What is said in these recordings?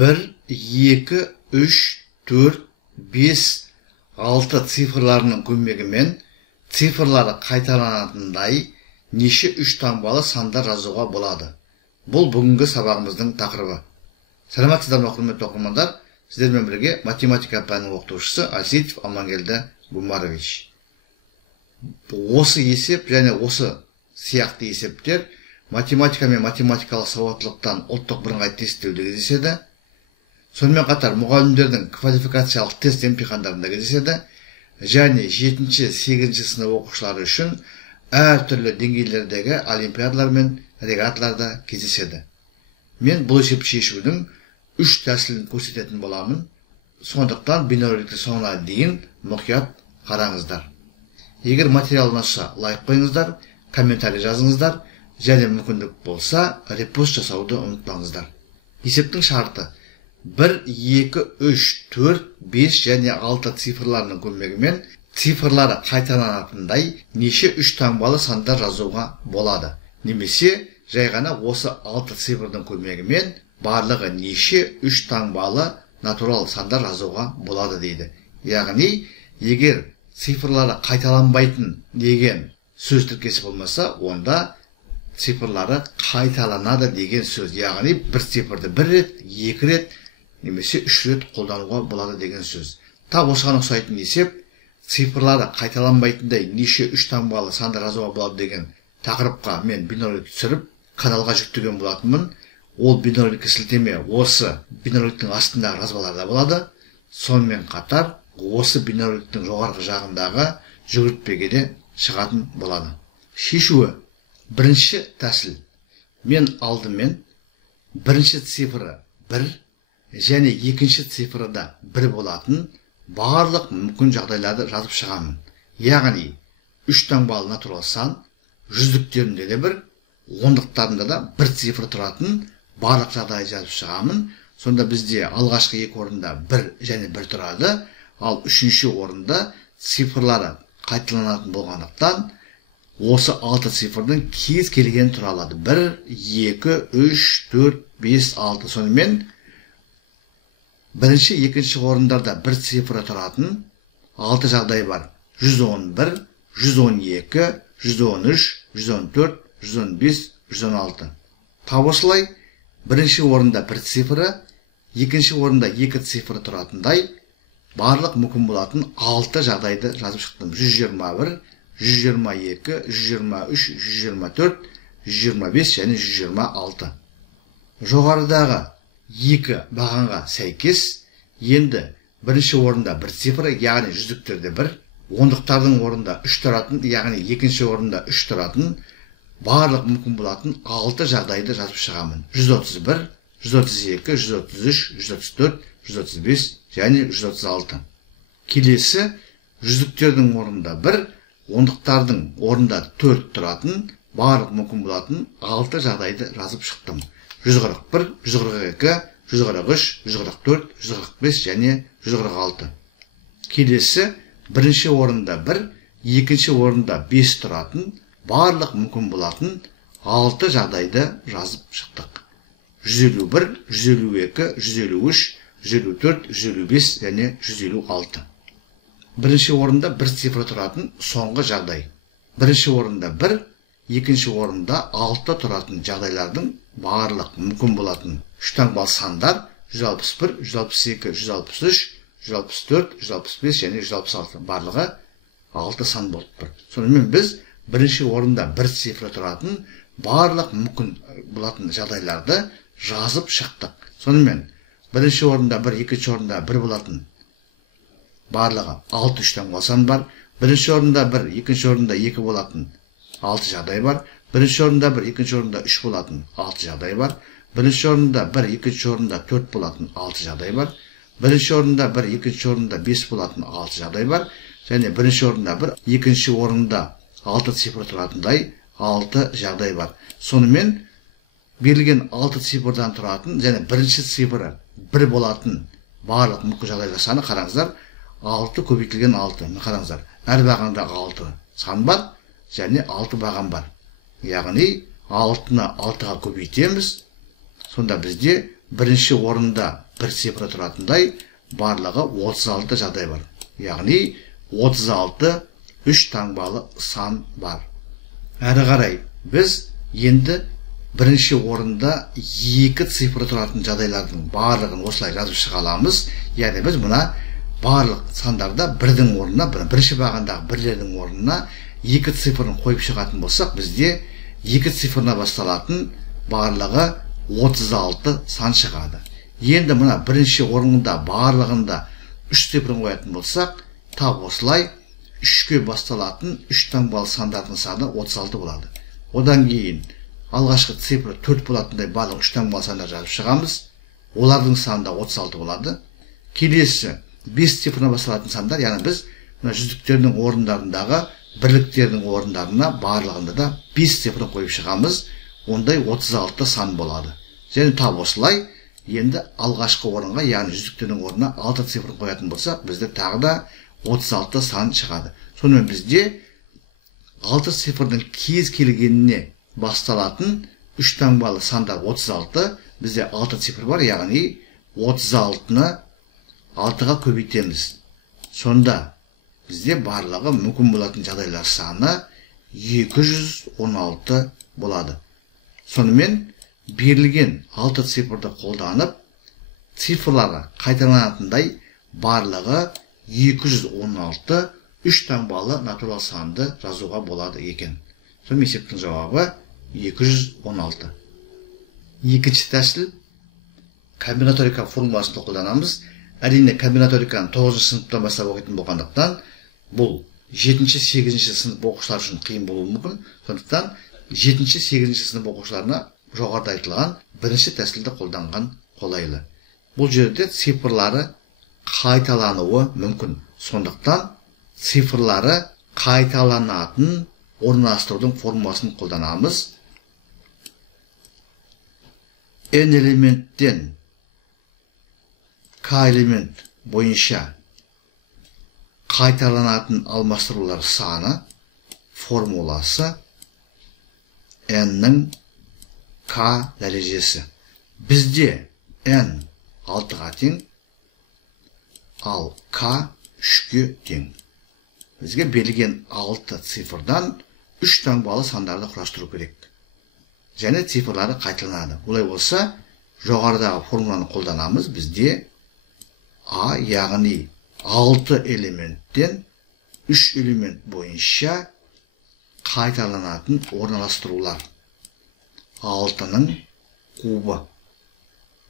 1, 2, 3, 4, 5, 6 цифрларының көмегімен цифрлары қайталанатындай неше 3 таңбалы сандар жазуға болады. Бұл бүгінгі сабағымыздың тақырыбы. Саламатсыздар ма құрметті оқырмандар? Сіздермен бірге математика пәнінің оқытушысы Оситов Амангелді Гумарович. Осы есеп және осы сияқты есептер математика мен математикалық сауаттылықтан ұлттық бірыңғай тестілеуде кездеседі. Сонымен қатар мұғалімдердің квалификациялық тест емтихандарында кездеседі және 7-8 сынып оқушылары үшін әртүрлі деңгейлердегі олимпиадалар мен регаталарда кездеседі. Мен бұл есепті шешудің 3 тәсілін көрсететін боламын. Сондықтан бейнероликті соңына дейін мұқият қараңыздар. Егер материал ұнаса лайк қойыңыздар, комментарий жазыңыздар және мүмкіндік болса репост жасауды ұмытпаңыздар. Есептің шарты 1, 2, 3, 4, 5 және 6 цифрларының көмегімен цифрлары қайталанатындай неше 3 таңбалы сандар жазуға болады. Немесе жай ғана осы 6 цифрдың көмегімен барлығы неше 3 таңбалы натурал сандар жазуға болады дейді. Яғни, егер цифрлары қайталанбайтын деген сөз тіркесі болмаса, онда цифрлары қайталанады деген сөз. Яғни, бір цифрды 1 рет, 2 рет, немесе 3 рет қолдануға болады деген сөз. Тап осыған ұқсайтын есеп, цифрлары қайталанбайтындай неше 3 таңбалы сандар жазуға болады деген тақырыпқа мен бейнеролик түсіріп, каналға жүктеген болатынмын. Ол бейнероликке сілтеме осы бейнероликтің астындағы жазбаларда болады. Сонымен қатар, осы бейнероликтің жоғарғы жағындағы жүгіртпеге де шығатын болады. Шешуі. Бірінші тәсіл. Мен алдымен бірінші цифры 1 және екінші цифрыда 1 болатын барлық мүмкін жағдайларды жазып шығамын. Яғни, 3 таңбалы натурал сан, жүздіктерінде де 1, ондықтарында да 1 цифр тұратын барлық жағдайды жазып шығамын. Сонда бізде алғашқы 2 орында 1 және 1 тұрады, ал 3-ші орында цифрлары қайталанатын болғандықтан осы 6 цифрдың кез келген тұра алады. 1, 2, 3, 4, 5, 6. Сонымен бірінші, екінші орындарда 1 цифры тұратын 6 жағдай бар. 111, 112, 113, 114, 115, 116. Тап осылай, бірінші орында 1 цифры, екінші орында 2 цифры тұратындай барлық мүмкін болатын 6 жағдайды жазып шықтым. 121, 122, 123, 124, 125 және 126. Жоғарыдағы 2 бағанға сәйкес, енді бірінші орында 1 цифры, яғни жүздіктерде 1, ондықтардың орында 3 тұратын, яғни екінші орында 3 тұратын, барлық мүмкін болатын 6 жағдайды жазып шығамын. 131, 132, 133, 134, 135 және 136. Келесі, жүздіктердің орында 1, ондықтардың орында 4 тұратын, барлық мүмкін болатын 6 жағдайды жазып шықтым. 141, 142, 143, 144, 145 және 146. Келесі, бірінші орында 1, екінші орында 5 тұратын, барлық мүмкін болатын 6 жағдайды жазып шықтық. 151, 152, 153, 154, 155 және 156. Бірінші орында 1 цифры тұратын соңғы жағдай. Бірінші орында 1, екінші орында 6 тұратын жағдайлардың барлық мүмкін болатын 3 таңбалы сандар 161, 162, 163, 164, 165 және 166. Барлығы 6 сан болып тұр. Сонымен біз бірінші орында 1 цифры тұратын барлық мүмкін болатын жағдайларды жазып шықтық. Сонымен бірінші орында 1, екінші орында 1 болатын барлығы 6 3 таңбалы сан бар. Бірінші орында 1, екінші орында 2 болатын 6 жағдай бар. Бірінші орында 1, екінші орында 3 болатын 6 жағдай бар. Бірінші орында 1, екінші орында 4 болатын 6 жағдай бар. Бірінші орында 1, екінші орында 5 болатын 6 жағдай бар. Және бірінші орында 1, екінші орында 6 цифр тұратындай 6 жағдай бар. Сонымен берілген 6 цифрдан тұратын және бірінші цифры 1 болатын барлық мүмкін жағдайлар саны қараңыздар. 6 көбейтілген 6. Қараңыздар. Әр бағанда 6 сан бар және 6 баған бар. Яғни 6-ны 6-ға көбейтеміз. Сонда бізде бірінші орында бір цифры тұратындай барлығы 36 жағдай бар. Яғни 36 үш таңбалы сан бар. Әрі қарай біз енді бірінші орында 2 цифры тұратын жағдайлардың барлығын осылай жазып шыға аламыз. Яғни біз мына барлық сандарда бірдің орнына, бірінші бағандағы бірлердің орнына 2 цифрын қойып шығатын болсақ, бізде 2 цифрына басталатын барлығы 36 сан шығады. Енді мына бірінші орында барлығында 3 цифрын қоятын болсақ, тап осылай 3-ке басталатын 3 таңбалы сандардың саны 36 болады. Одан кейін алғашқы цифры 4 болатындай барлық 3 таңбалы сандар жазып шығамыз. Олардың саны да 36 болады. Келесі 5 цифрына басталатын сандар, яғни біз жүздіктердің орындарындағы бірліктердің орындарына барлығында да 5 цифрын қойып шығамыз. Ондай 36 сан болады. Және тап осылай енді алғашқы орынға, яғни жүздіктердің орнына 6 цифрын қоятын болсақ, бізде тағы да 36 сан шығады. Сонымен бізде 6 цифрдың кез келгеніне басталатын 3 таңбалы сандар 36, бізде 6 цифр бар, яғни 36-ны 6-ға көбейтеміз. Сонда бізде барлығы мүмкін болатын жағдайлар саны 216 болады. Сонымен берілген 6 цифрды қолданып, цифрлары қайталанатындай барлығы 216 3 таңбалы натурал санды жазуға болады екен. Сонымен есептің жауабы 216. Екінші тәсіл комбинаторика формуласын қолданамыз. Әрине комбинаториканы 9-шы сыныптан бастап оқитын болғандықтан, бұл 7-ші, 8-ші сынып оқушылар үшін қиын болуы мүмкін. Сондықтан 7-ші, 8-ші сынып оқушыларына жоғарыда айтылған бірінші тәсілді қолданған қолайлы. Бұл жерде цифрлары қайталануы мүмкін. Сондықтан цифрлары қайталанатын орналастырудың формуласын қолданамыз. N элементтен K элемент бойынша қайталанатын алмастырулар саны формуласы N-нің K дәрежесі. Бізде N 6-ға тең, ал K 3-ге тең. Бізге берілген 6 цифрдан 3 таңбалы сандарды құрастыру керек. Және цифрлары қайталанады. Олай болса, жоғарыдағы формуланы қолданамыз. Бізде A, яғни 6 элементтен 3 элемент бойынша қайталанатын орналастырулар. 6-ның кубы.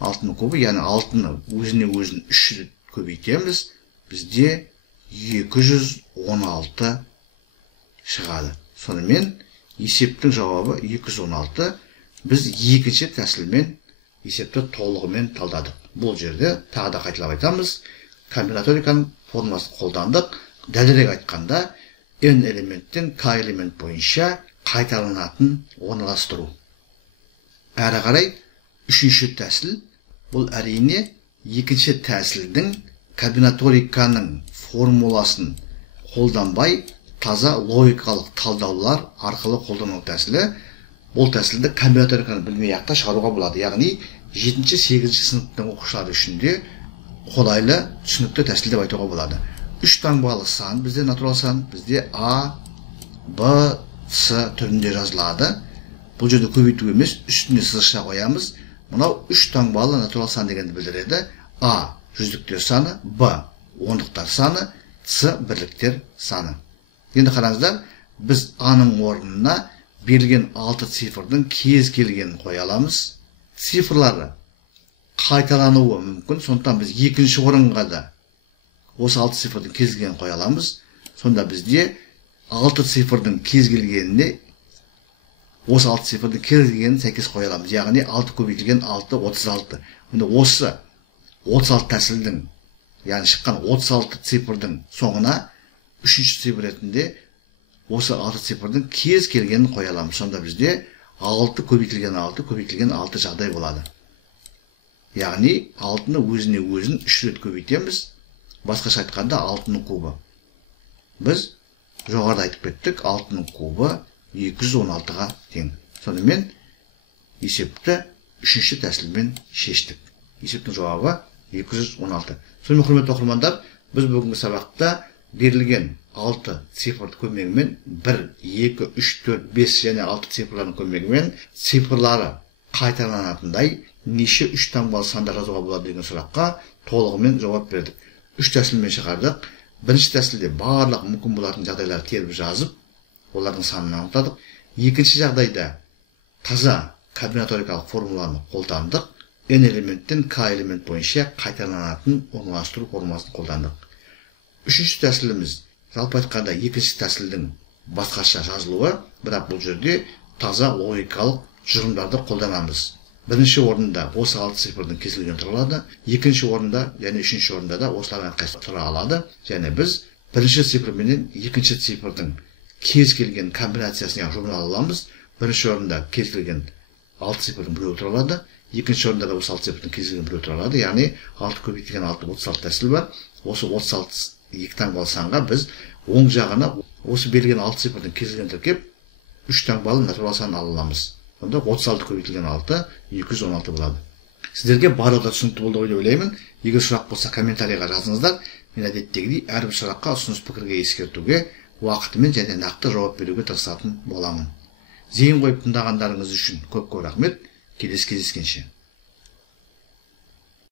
6-ның кубы, яғни 6-ны өзіне 3 рет көбейтеміз. Бізде 216 шығады. Сонымен есептің жауабы 216. Біз екінші тәсілмен есепті толығымен талдадық. Бұл жерде тағы да қайталап айтамыз. Комбинаториканың формуласын қолдандық. Дәлірек айтқанда, N элементтен K элемент бойынша қайталанатын орналастыру. Әрі қарай үшінші тәсіл, бұл әрине екінші тәсілдің комбинаториканың формуласын қолданбай, таза логикалық талдаулар арқылы қолдану тәсілі. Бұл тәсілді комбинаториканы білмей-ақ та шығаруға болады. Яғни 7-ші, 8-ші сыныптың оқушылары үшін де қолайлы түсінікті тәсіл деп айтуға болады. 3 таңбалы сан, бізде натурал сан, бізде A, B, C түрінде жазылады. Бұл жерде көбейту емес, үстіне сызықша қоямыз. Мынау 3 таңбалы натурал сан дегенді білдіреді. A жүздіктер саны, B ондықтар саны, C бірліктер саны. Енді қараңыздар, біз A-ның орнына берілген 6 цифрдың кез келгенін қоя аламыз. Цифрлары қайталануы мүмкін, сондықтан біз екінші орынға да осы 6 цифрдың кез келгенін қоя аламыз. Сонда бізде 6 цифрдың кез келгеніне осы 6 цифрдың кез келгенін сәйкес қоя аламыз. Яғни 6 көбейтілген 6, 36. Осы 36 тәсілдің, яғни шыққан 36 цифрдың соңына 3-ші цифр ретінде осы 6 цифрдың кез келгенін қоя аламыз. Сонда бізде 6 көбейтілген 6, көбейтілген 6 жағдай болады. Яғни 6-ны өзіне 3 рет көбейтеміз. Басқаша айтқанда 6-ның кубы. Біз жоғарыда айтып кеттік, 6-ның кубы 216-ға тең. Сонымен есепті 3-ші тәсілмен шештік. Есептің жауабы 216. Сонымен құрметті оқырмандар, біз бүгінгі сабақта берілген 6 цифрды көмегімен 1, 2, 3, 4, 5 және 6 цифрларының көмегімен цифрлары қайталанатындай неше 3 таңбалы сандар жазуға болады деген сұраққа толығымен жауап бердік. 3 тәсілмен шығардық. Бірінші тәсілде барлық мүмкін болатын жағдайларды теріп жазып, олардың санын анықтадық. Екінші жағдайда таза комбинаторикалық формуланы қолдандық. N элементтен K элемент бойынша қайталанатын орналастыру формуласын қолдандық. Үшінші тәсіліміз, жалпы айтқанда екінші тәсілдің басқаша жазылуы, бірақ бұл жерде таза логикалық тұжырымдарды қолданамыз. Бірінші орында осы 6 цифрдың кез келгені тұра алады, екінші орында және үшінші орында да осылардың әрқайсысы тұра алады, және біз бірінші цифр менен екінші цифрдың кез келген комбинациясына жұмыла аламыз. Бірінші орында кез келген 6 цифрдың біреуі тұра алады, екінші орында да осы 6 цифрдың кез келген біреуі тұра алады. Яғни 6 көбейтілген 6 36 тәсіл бар. Осы 36 екі таңбалы санға біз оң жағына осы берілген 6 цифрдың кез келген тіркеп 3 таңбалы натурал санын ала аламыз. Онда 36 көбейтілген 6 216 болады. Сіздерге барлығы түсінікті болды деп ойлаймын. Егер сұрақ болса комментарийға жазыңыздар. Мен әдеттегідей әрбір сұраққа ұсыныс пікірге ескертуге, уақытымен және нақты жауап беруге тырысатын боламын. Зейін қойып тыңдағандарыңыз үшін көп рахмет. Келесі кездескенше.